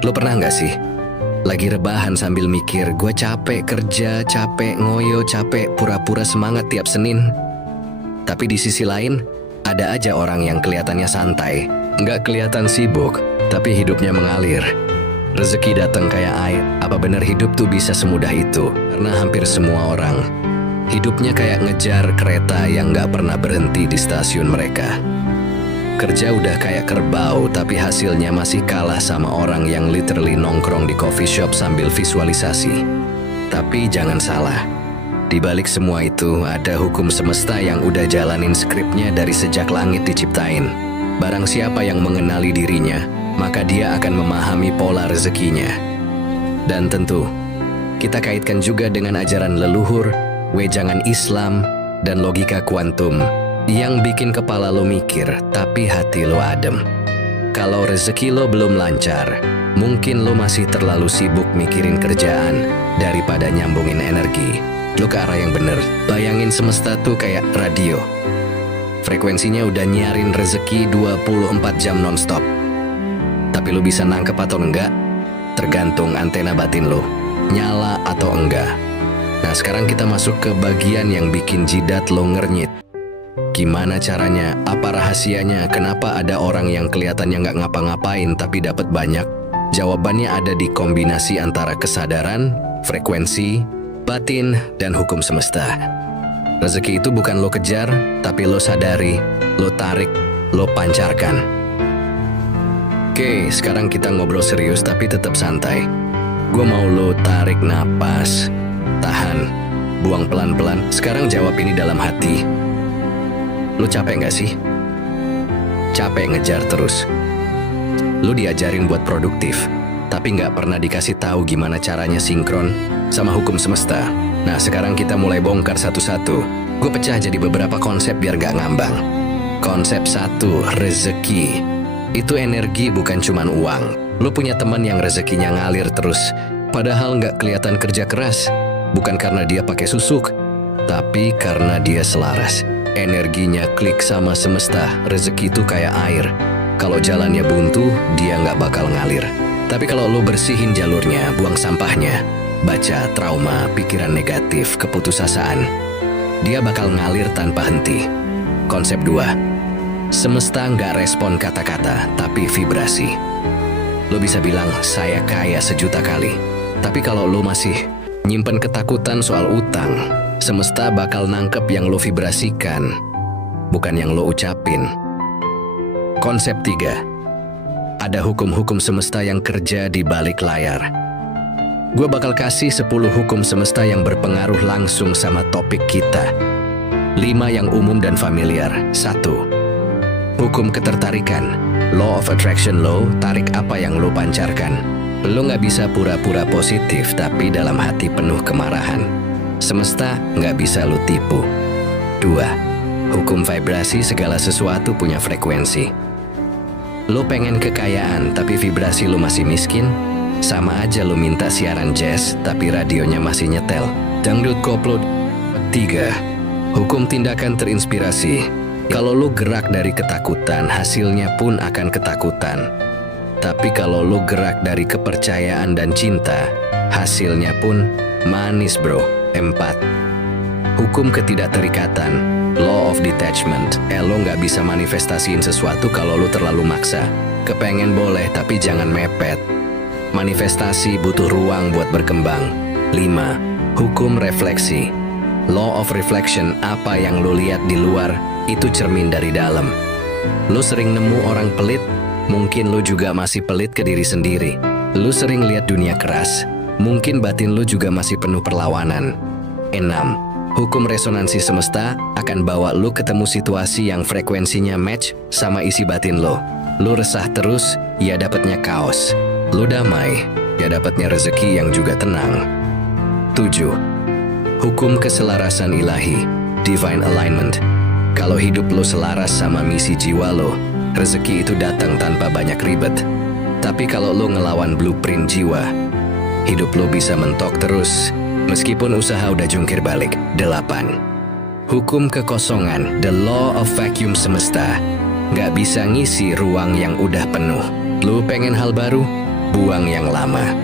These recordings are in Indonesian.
Lo pernah nggak sih? Lagi rebahan sambil mikir, gue capek kerja, capek ngoyo, capek pura-pura semangat tiap Senin. Tapi di sisi lain, ada aja orang yang kelihatannya santai. Nggak kelihatan sibuk, tapi hidupnya mengalir. Rezeki datang kayak air. Apa benar hidup tuh bisa semudah itu? Karena hampir semua orang hidupnya kayak ngejar kereta yang nggak pernah berhenti di stasiun mereka. Kerja udah kayak kerbau, tapi hasilnya masih kalah sama orang yang literally nongkrong di coffee shop sambil visualisasi. Tapi jangan salah, di balik semua itu ada hukum semesta yang udah jalanin skripnya dari sejak langit diciptain. Barang siapa yang mengenali dirinya, maka dia akan memahami pola rezekinya. Dan tentu, kita kaitkan juga dengan ajaran leluhur, wejangan Islam, dan logika kuantum yang bikin kepala lo mikir, tapi hati lo adem. Kalau rezeki lo belum lancar, mungkin lo masih terlalu sibuk mikirin kerjaan daripada nyambungin energi lo ke arah yang bener. Bayangin semesta tuh kayak radio. Frekuensinya udah nyiarin rezeki 24 jam nonstop. Tapi lo bisa nangkep atau enggak? Tergantung antena batin lo, nyala atau enggak. Nah, sekarang kita masuk ke bagian yang bikin jidat lo ngernyit. Gimana caranya? Apa rahasianya? Kenapa ada orang yang kelihatannya nggak ngapa-ngapain tapi dapat banyak? Jawabannya ada di kombinasi antara kesadaran, frekuensi, batin, dan hukum semesta. Rezeki itu bukan lo kejar, tapi lo sadari, lo tarik, lo pancarkan. Oke, sekarang kita ngobrol serius tapi tetap santai. Gue mau lo tarik napas, tahan, buang pelan-pelan. Sekarang jawab ini dalam hati. Lo capek nggak sih? Capek ngejar terus. Lo diajarin buat produktif, tapi nggak pernah dikasih tahu gimana caranya sinkron sama hukum semesta. Nah, sekarang kita mulai bongkar satu-satu. Gue pecah jadi beberapa konsep biar nggak ngambang. Konsep 1, rezeki. Itu energi, bukan cuman uang. Lo punya teman yang rezekinya ngalir terus, padahal nggak kelihatan kerja keras. Bukan karena dia pakai susuk, tapi karena dia selaras. Energinya klik sama semesta. Rezeki itu kayak air. Kalau jalannya buntu, dia nggak bakal ngalir. Tapi kalau lo bersihin jalurnya, buang sampahnya, baca, trauma, pikiran negatif, keputusasaan, dia bakal ngalir tanpa henti. Konsep 2, semesta nggak respon kata-kata, tapi vibrasi. Lo bisa bilang, saya kaya 1.000.000 kali. Tapi kalau lo masih nyimpen ketakutan soal utang, semesta bakal nangkep yang lo vibrasikan, bukan yang lo ucapin. Konsep 3, ada hukum-hukum semesta yang kerja di balik layar. Gue bakal kasih 10 hukum semesta yang berpengaruh langsung sama topik kita. 5 yang umum dan familiar. 1, hukum ketertarikan. Law of attraction. Lo tarik apa yang lo pancarkan. Lo nggak bisa pura-pura positif tapi dalam hati penuh kemarahan. Semesta nggak bisa lo tipu. 2, hukum vibrasi. Segala sesuatu punya frekuensi. Lo pengen kekayaan tapi vibrasi lo masih miskin, sama aja lo minta siaran jazz tapi radionya masih nyetel dangdut koplo. 3, hukum tindakan terinspirasi. Kalau lo gerak dari ketakutan, hasilnya pun akan ketakutan. Tapi kalau lo gerak dari kepercayaan dan cinta, hasilnya pun manis, bro. 4, hukum ketidakterikatan. Law of detachment. Lo nggak bisa manifestasiin sesuatu kalau lo terlalu maksa. Kepengen boleh, tapi jangan mepet. Manifestasi butuh ruang buat berkembang. 5, hukum refleksi. Law of reflection. Apa yang lo lihat di luar, itu cermin dari dalam. Lo sering nemu orang pelit, mungkin lo juga masih pelit ke diri sendiri. Lo sering lihat dunia keras, mungkin batin lo juga masih penuh perlawanan. 6, hukum resonansi semesta akan bawa lo ketemu situasi yang frekuensinya match sama isi batin lo. Lo resah terus, ya dapatnya kaos. Lo damai, ya dapatnya rezeki yang juga tenang. 7, hukum keselarasan ilahi. Divine alignment. Kalau hidup lo selaras sama misi jiwa lo, rezeki itu datang tanpa banyak ribet. Tapi kalau lo ngelawan blueprint jiwa, hidup lo bisa mentok terus, meskipun usaha udah jungkir balik. 8, hukum kekosongan. The law of vacuum. Semesta nggak bisa ngisi ruang yang udah penuh. Lo pengen hal baru? buang yang lama.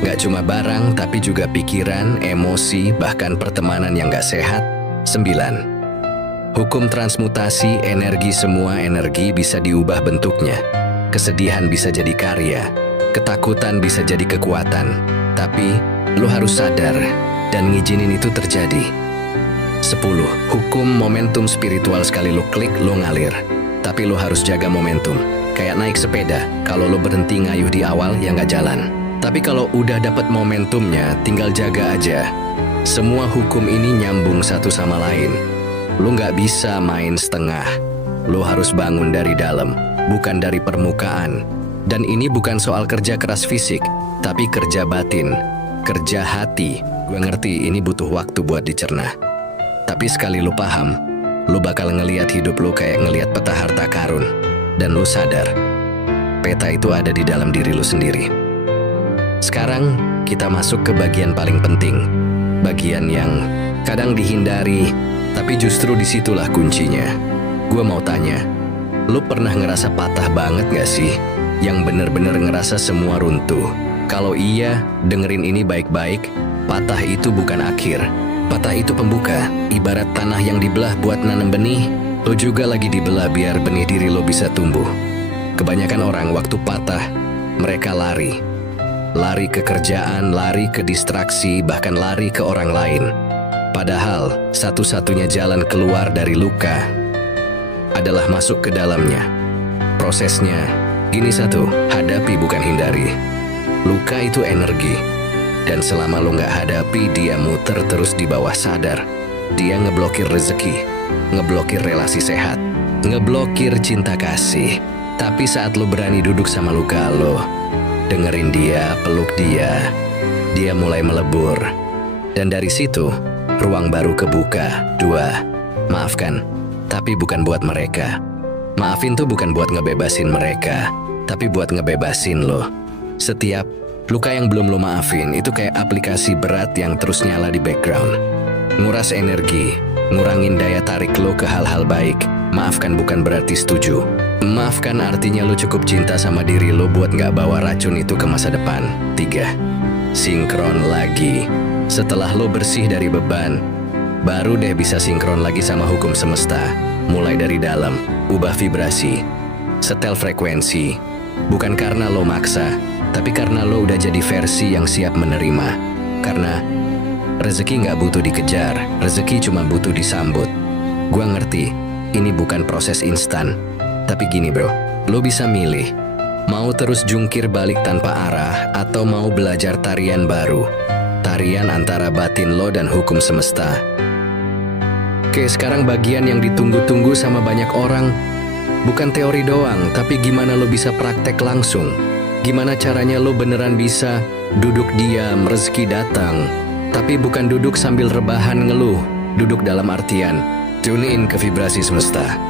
Gak cuma barang, tapi juga pikiran, emosi, bahkan pertemanan yang gak sehat. 9. Hukum transmutasi energi. Semua energi bisa diubah bentuknya. Kesedihan bisa jadi karya, ketakutan bisa jadi kekuatan. Tapi, lo harus sadar dan ngizinin itu terjadi. 10. Hukum momentum spiritual. Sekali lo klik, lo ngalir. Tapi lo harus jaga momentum. Kayak naik sepeda, kalau lo berhenti ngayuh di awal, ya nggak jalan. Tapi kalau udah dapet momentumnya, tinggal jaga aja. Semua hukum ini nyambung satu sama lain. Lo nggak bisa main setengah. Lo harus bangun dari dalam, bukan dari permukaan. Dan ini bukan soal kerja keras fisik, tapi kerja batin, kerja hati. Gue ngerti ini butuh waktu buat dicerna. Tapi sekali lo paham, lo bakal ngeliat hidup lo kayak ngeliat peta harta karun. Dan lo sadar, peta itu ada di dalam diri lo sendiri. Sekarang kita masuk ke bagian paling penting. Bagian yang kadang dihindari, tapi justru disitulah kuncinya. Gue mau tanya, lo pernah ngerasa patah banget gak sih? Yang bener-bener ngerasa semua runtuh. Kalau iya, dengerin ini baik-baik. Patah itu bukan akhir. Patah itu pembuka. Ibarat tanah yang dibelah buat nanam benih, lo juga lagi dibelah biar benih diri lo bisa tumbuh. Kebanyakan orang waktu patah, mereka lari. Lari ke kerjaan, lari ke distraksi, bahkan lari ke orang lain. Padahal, satu-satunya jalan keluar dari luka adalah masuk ke dalamnya. Prosesnya, gini satu, hadapi bukan hindari. Luka itu energi. Dan selama lo nggak hadapi, dia muter terus di bawah sadar. Dia ngeblokir rezeki, ngeblokir relasi sehat, ngeblokir cinta kasih. Tapi saat lo berani duduk sama luka lo, dengerin dia, peluk dia, dia mulai melebur. Dan dari situ, ruang baru kebuka. 2. Maafkan, tapi bukan buat mereka. Maafin tuh bukan buat ngebebasin mereka, tapi buat ngebebasin lo. Setiap luka yang belum lo maafin, itu kayak aplikasi berat yang terus nyala di background. Nguras energi, ngurangin daya tarik lo ke hal-hal baik. Maafkan bukan berarti setuju. Maafkan artinya lo cukup cinta sama diri lo buat gak bawa racun itu ke masa depan. 3. Sinkron lagi. Setelah lo bersih dari beban, baru deh bisa sinkron lagi sama hukum semesta. Mulai dari dalam, ubah vibrasi, setel frekuensi. Bukan karena lo maksa, tapi karena lo udah jadi versi yang siap menerima. Karena rezeki nggak butuh dikejar, rezeki cuma butuh disambut. Gua ngerti, ini bukan proses instan. Tapi gini bro, lo bisa milih. Mau terus jungkir balik tanpa arah, atau mau belajar tarian baru. Tarian antara batin lo dan hukum semesta. Oke, sekarang bagian yang ditunggu-tunggu sama banyak orang. Bukan teori doang, tapi gimana lo bisa praktek langsung. Gimana caranya lo beneran bisa duduk diam, rezeki datang. Tapi bukan duduk sambil rebahan ngeluh. Duduk dalam artian, tune in ke vibrasi semesta.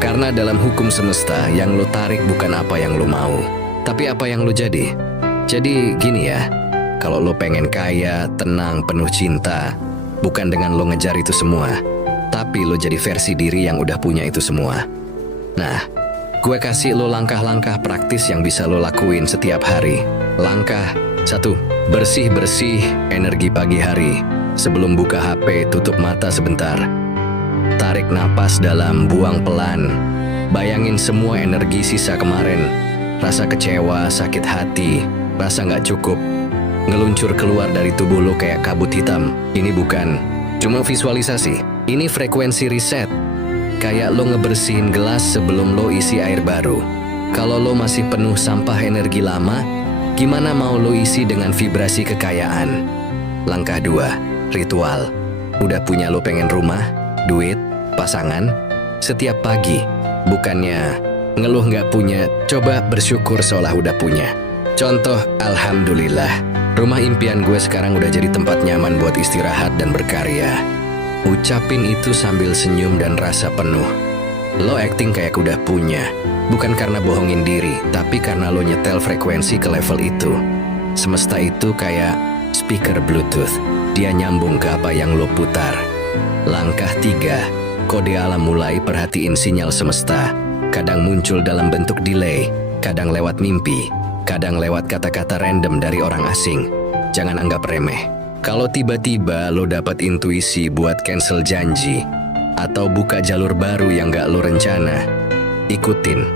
Karena dalam hukum semesta, yang lo tarik bukan apa yang lo mau, tapi apa yang lo jadi. Jadi gini ya, kalau lo pengen kaya, tenang, penuh cinta, bukan dengan lo ngejar itu semua, tapi lo jadi versi diri yang udah punya itu semua. Nah, gue kasih lo langkah-langkah praktis yang bisa lo lakuin setiap hari. Langkah 1. Bersih-bersih energi pagi hari. Sebelum buka HP, tutup mata sebentar. Tarik napas dalam, buang pelan. Bayangin semua energi sisa kemarin. Rasa kecewa, sakit hati, rasa nggak cukup. Ngeluncur keluar dari tubuh lo kayak kabut hitam. Ini bukan cuma visualisasi. Ini frekuensi reset. Kayak lo ngebersihin gelas sebelum lo isi air baru. Kalau lo masih penuh sampah energi lama, gimana mau lo isi dengan vibrasi kekayaan? Langkah 2, ritual. Udah punya lo pengen rumah, duit, pasangan? Setiap pagi, bukannya ngeluh nggak punya, coba bersyukur seolah udah punya. Contoh, alhamdulillah, rumah impian gue sekarang udah jadi tempat nyaman buat istirahat dan berkarya. Ucapin itu sambil senyum dan rasa penuh. Lo acting kayak udah punya. Bukan karena bohongin diri, tapi karena lo nyetel frekuensi ke level itu. Semesta itu kayak speaker Bluetooth. Dia nyambung ke apa yang lo putar. Langkah 3, kode alam. Mulai perhatiin sinyal semesta. Kadang muncul dalam bentuk delay, kadang lewat mimpi, kadang lewat kata-kata random dari orang asing. Jangan anggap remeh. Kalau tiba-tiba lo dapat intuisi buat cancel janji atau buka jalur baru yang gak lo rencana, ikutin.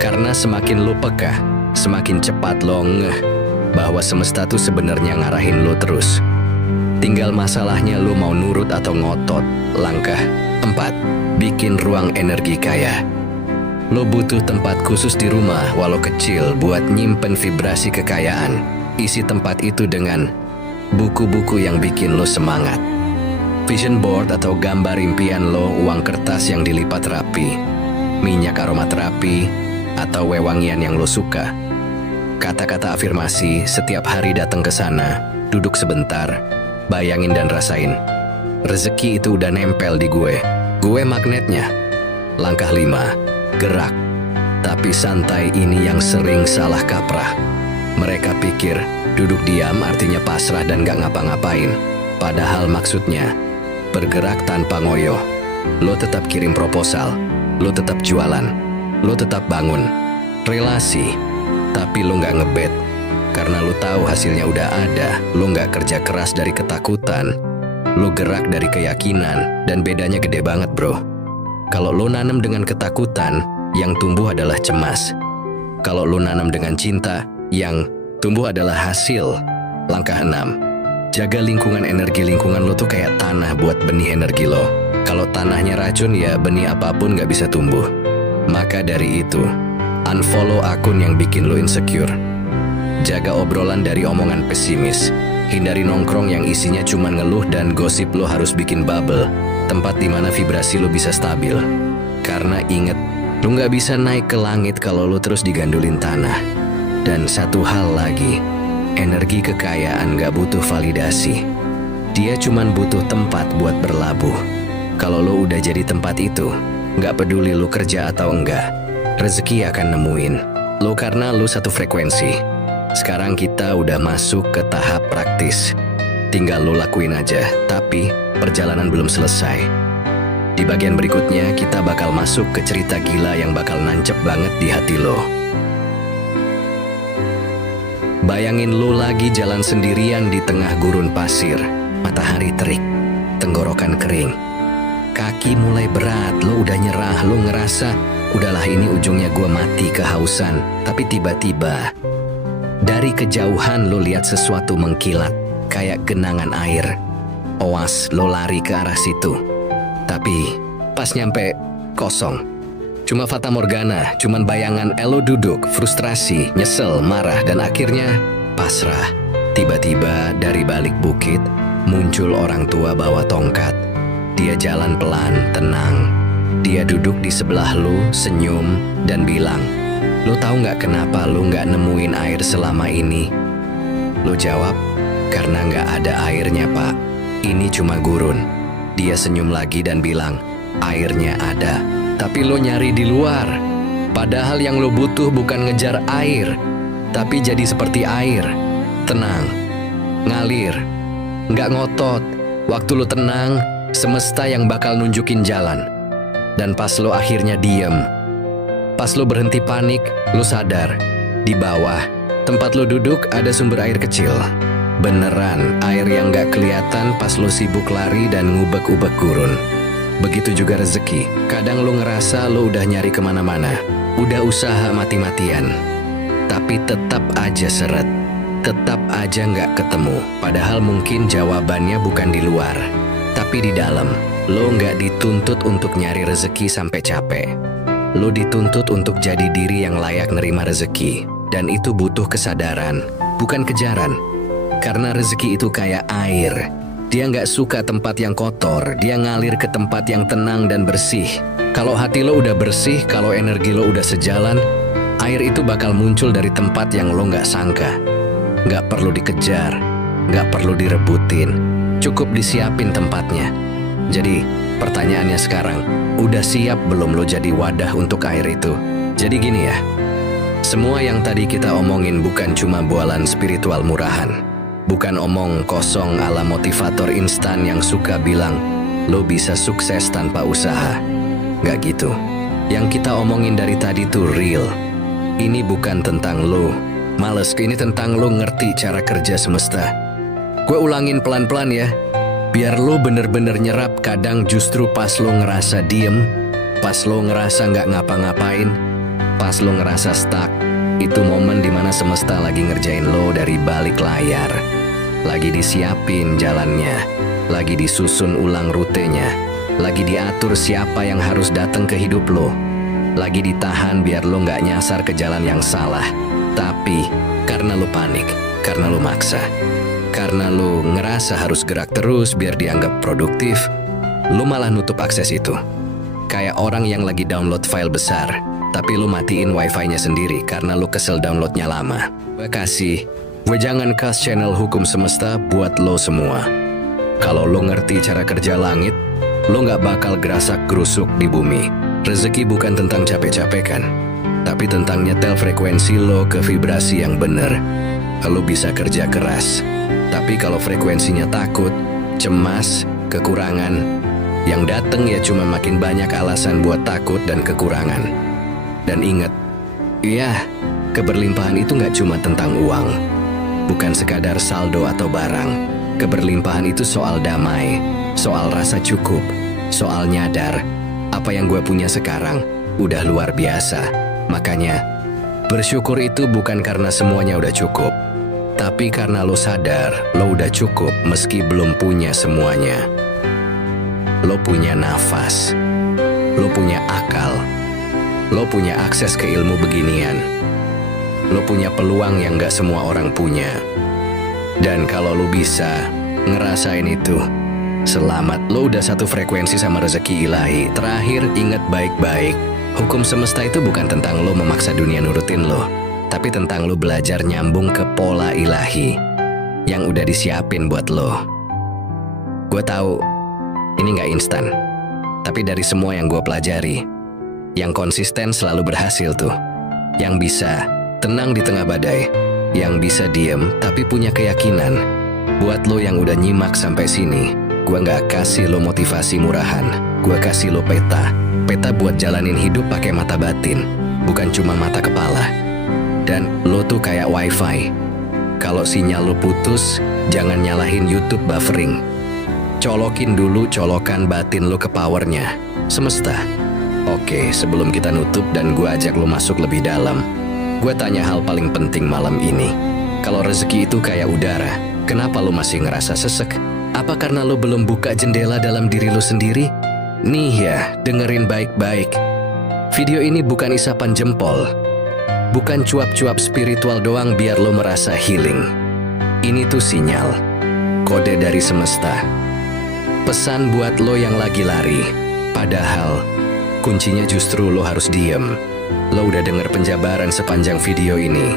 Karena semakin lo peka, semakin cepat lo ngeh bahwa semesta tuh sebenarnya ngarahin lo terus. Tinggal masalahnya lo mau nurut atau ngotot. Langkah 4. Bikin ruang energi kaya. Lo butuh tempat khusus di rumah walau kecil buat nyimpen vibrasi kekayaan. Isi tempat itu dengan buku-buku yang bikin lo semangat, vision board atau gambar impian lo, uang kertas yang dilipat rapi, minyak aromaterapi, atau wewangian yang lo suka. Kata-kata afirmasi setiap hari datang ke sana, duduk sebentar, bayangin dan rasain. Rezeki itu udah nempel di gue magnetnya. Langkah 5. Gerak. Tapi santai ini yang sering salah kaprah. Mereka pikir duduk diam artinya pasrah dan gak ngapa-ngapain. Padahal maksudnya bergerak tanpa ngoyo. Lo tetap kirim proposal, lo tetap jualan, lo tetap bangun relasi, tapi lo gak ngebet. Karena lo tahu hasilnya udah ada. Lo gak kerja keras dari ketakutan, lo gerak dari keyakinan. Dan bedanya gede banget bro. Kalau lo nanam dengan ketakutan, yang tumbuh adalah cemas. Kalau lo nanam dengan cinta, yang tumbuh adalah hasil. Langkah 6. Jaga lingkungan energi. Lingkungan lo tuh kayak tanah buat benih energi lo. Kalau tanahnya racun ya benih apapun gak bisa tumbuh. Maka dari itu, unfollow akun yang bikin lo insecure. Jaga obrolan dari omongan pesimis. Hindari nongkrong yang isinya cuma ngeluh dan gosip. Lo harus bikin bubble, tempat dimana vibrasi lo bisa stabil. Karena inget, lo gak bisa naik ke langit kalau lo terus digandulin tanah. Dan satu hal lagi, energi kekayaan gak butuh validasi. Dia cuman butuh tempat buat berlabuh. Kalau lo udah jadi tempat itu, gak peduli lo kerja atau enggak, rezeki akan nemuin lo karena lo satu frekuensi. Sekarang kita udah masuk ke tahap praktis. Tinggal lo lakuin aja, tapi perjalanan belum selesai. Di bagian berikutnya kita bakal masuk ke cerita gila yang bakal nancep banget di hati lo. Bayangin lo lagi jalan sendirian di tengah gurun pasir. Matahari terik, tenggorokan kering, kaki mulai berat, lo udah nyerah. Lo ngerasa, udahlah ini ujungnya gue mati kehausan. Tapi tiba-tiba dari kejauhan lo lihat sesuatu mengkilat, kayak genangan air. Oas, lo lari ke arah situ. Tapi pas nyampe, kosong. Cuma fata morgana, cuman bayangan. Lo duduk, frustrasi, nyesel, marah, dan akhirnya pasrah. Tiba-tiba dari balik bukit muncul orang tua bawa tongkat. Dia jalan pelan, tenang. Dia duduk di sebelah lo, senyum, dan bilang, "Lo tahu nggak kenapa lo nggak nemuin air selama ini?" Lo jawab, "Karena nggak ada airnya, Pak. Ini cuma gurun." Dia senyum lagi dan bilang, "Airnya ada, tapi lo nyari di luar. Padahal yang lo butuh bukan ngejar air, tapi jadi seperti air. Tenang, ngalir, nggak ngotot. Waktu lo tenang, semesta yang bakal nunjukin jalan." Dan pas lo akhirnya diem, pas lo berhenti panik, lo sadar, di bawah tempat lo duduk ada sumber air kecil. Beneran, air yang gak kelihatan pas lo sibuk lari dan ngubek-ubek gurun. Begitu juga rezeki. Kadang lo ngerasa lo udah nyari kemana-mana, udah usaha mati-matian, tapi tetap aja seret, tetap aja gak ketemu. Padahal mungkin jawabannya bukan di luar, tapi di dalam. Lo gak dituntut untuk nyari rezeki sampai capek. Lo dituntut untuk jadi diri yang layak nerima rezeki. Dan itu butuh kesadaran, bukan kejaran. Karena rezeki itu kayak air. Dia nggak suka tempat yang kotor. Dia ngalir ke tempat yang tenang dan bersih. Kalau hati lo udah bersih, kalau energi lo udah sejalan, air itu bakal muncul dari tempat yang lo nggak sangka. Nggak perlu dikejar, nggak perlu direbutin. Cukup disiapin tempatnya. Jadi, pertanyaannya sekarang, udah siap belum lo jadi wadah untuk air itu? Jadi gini ya, semua yang tadi kita omongin bukan cuma bualan spiritual murahan. Bukan omong kosong ala motivator instan yang suka bilang, lo bisa sukses tanpa usaha. Gak gitu. Yang kita omongin dari tadi tuh real. Ini bukan tentang lo Males, ini tentang lo ngerti cara kerja semesta. Gue ulangin pelan-pelan ya, biar lo bener-bener nyerap. Kadang justru pas lo ngerasa diem, pas lo ngerasa nggak ngapa-ngapain, pas lo ngerasa stuck, itu momen dimana semesta lagi ngerjain lo dari balik layar. Lagi disiapin jalannya, lagi disusun ulang rutenya, lagi diatur siapa yang harus datang ke hidup lo, lagi ditahan biar lo nggak nyasar ke jalan yang salah. Tapi karena lo panik, karena lo maksa, karena lo ngerasa harus gerak terus biar dianggap produktif, lo malah nutup akses itu. Kayak orang yang lagi download file besar, tapi lo matiin wifi-nya sendiri karena lo kesel downloadnya lama. Gue jangan kas channel Hukum Semesta buat lo semua. Kalau lo ngerti cara kerja langit, lo nggak bakal gerasak-gerusuk di bumi. Rezeki bukan tentang capek-capek kan, tapi tentang nyetel frekuensi lo ke vibrasi yang bener. Lo bisa kerja keras, tapi kalau frekuensinya takut, cemas, kekurangan, yang dateng ya cuma makin banyak alasan buat takut dan kekurangan. Dan ingat, iya, keberlimpahan itu nggak cuma tentang uang, bukan sekadar saldo atau barang. Keberlimpahan itu soal damai, soal rasa cukup, soal nyadar apa yang gue punya sekarang udah luar biasa. Makanya, bersyukur itu bukan karena semuanya udah cukup, tapi karena lo sadar lo udah cukup meski belum punya semuanya. Lo punya nafas, lo punya akal, lo punya akses ke ilmu beginian, lo punya peluang yang gak semua orang punya. Dan kalau lo bisa ngerasain itu, selamat, lo udah satu frekuensi sama rezeki ilahi. Terakhir, ingat baik-baik, hukum semesta itu bukan tentang lo memaksa dunia nurutin lo, tapi tentang lo belajar nyambung ke pola ilahi yang udah disiapin buat lo. Gue tahu ini nggak instan, tapi dari semua yang gue pelajari, yang konsisten selalu berhasil tuh. Yang bisa tenang di tengah badai, yang bisa diem tapi punya keyakinan. Buat lo yang udah nyimak sampai sini, gue nggak kasih lo motivasi murahan, gue kasih lo peta. Peta buat jalanin hidup pakai mata batin, bukan cuma mata kepala. Dan lo tuh kayak wifi. Kalau sinyal lo putus, jangan nyalahin YouTube buffering. Colokin dulu colokan batin lo ke powernya, semesta. Oke, sebelum kita nutup dan gue ajak lo masuk lebih dalam, gue tanya hal paling penting malam ini. Kalau rezeki itu kayak udara, kenapa lo masih ngerasa sesek? Apa karena lo belum buka jendela dalam diri lo sendiri? Nih ya, dengerin baik-baik. Video ini bukan isapan jempol, bukan cuap-cuap spiritual doang biar lo merasa healing. Ini tuh sinyal, kode dari semesta. Pesan buat lo yang lagi lari, padahal kuncinya justru lo harus diem. Lo udah denger penjabaran sepanjang video ini,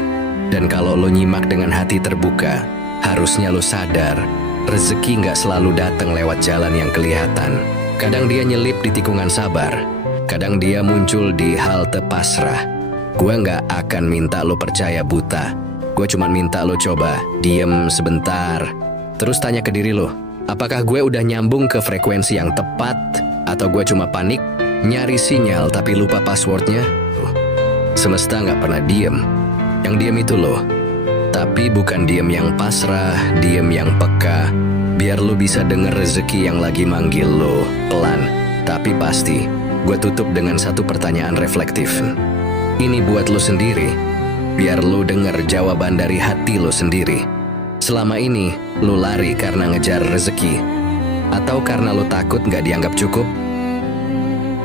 dan kalau lo nyimak dengan hati terbuka, harusnya lo sadar, rezeki nggak selalu datang lewat jalan yang kelihatan. Kadang dia nyelip di tikungan sabar, kadang dia muncul di halte pasrah. Gue nggak akan minta lo percaya buta, gue cuma minta lo coba diem sebentar, terus tanya ke diri lo, apakah gue udah nyambung ke frekuensi yang tepat, atau gue cuma panik, nyari sinyal tapi lupa passwordnya? Semesta nggak pernah diem. Yang diem itu lo. Tapi bukan diem yang pasrah, diem yang peka. Biar lo bisa denger rezeki yang lagi manggil lo, pelan. Tapi pasti, gue tutup dengan satu pertanyaan reflektif. Ini buat lo sendiri. Biar lo denger jawaban dari hati lo sendiri. Selama ini, lo lari karena ngejar rezeki, atau karena lo takut nggak dianggap cukup?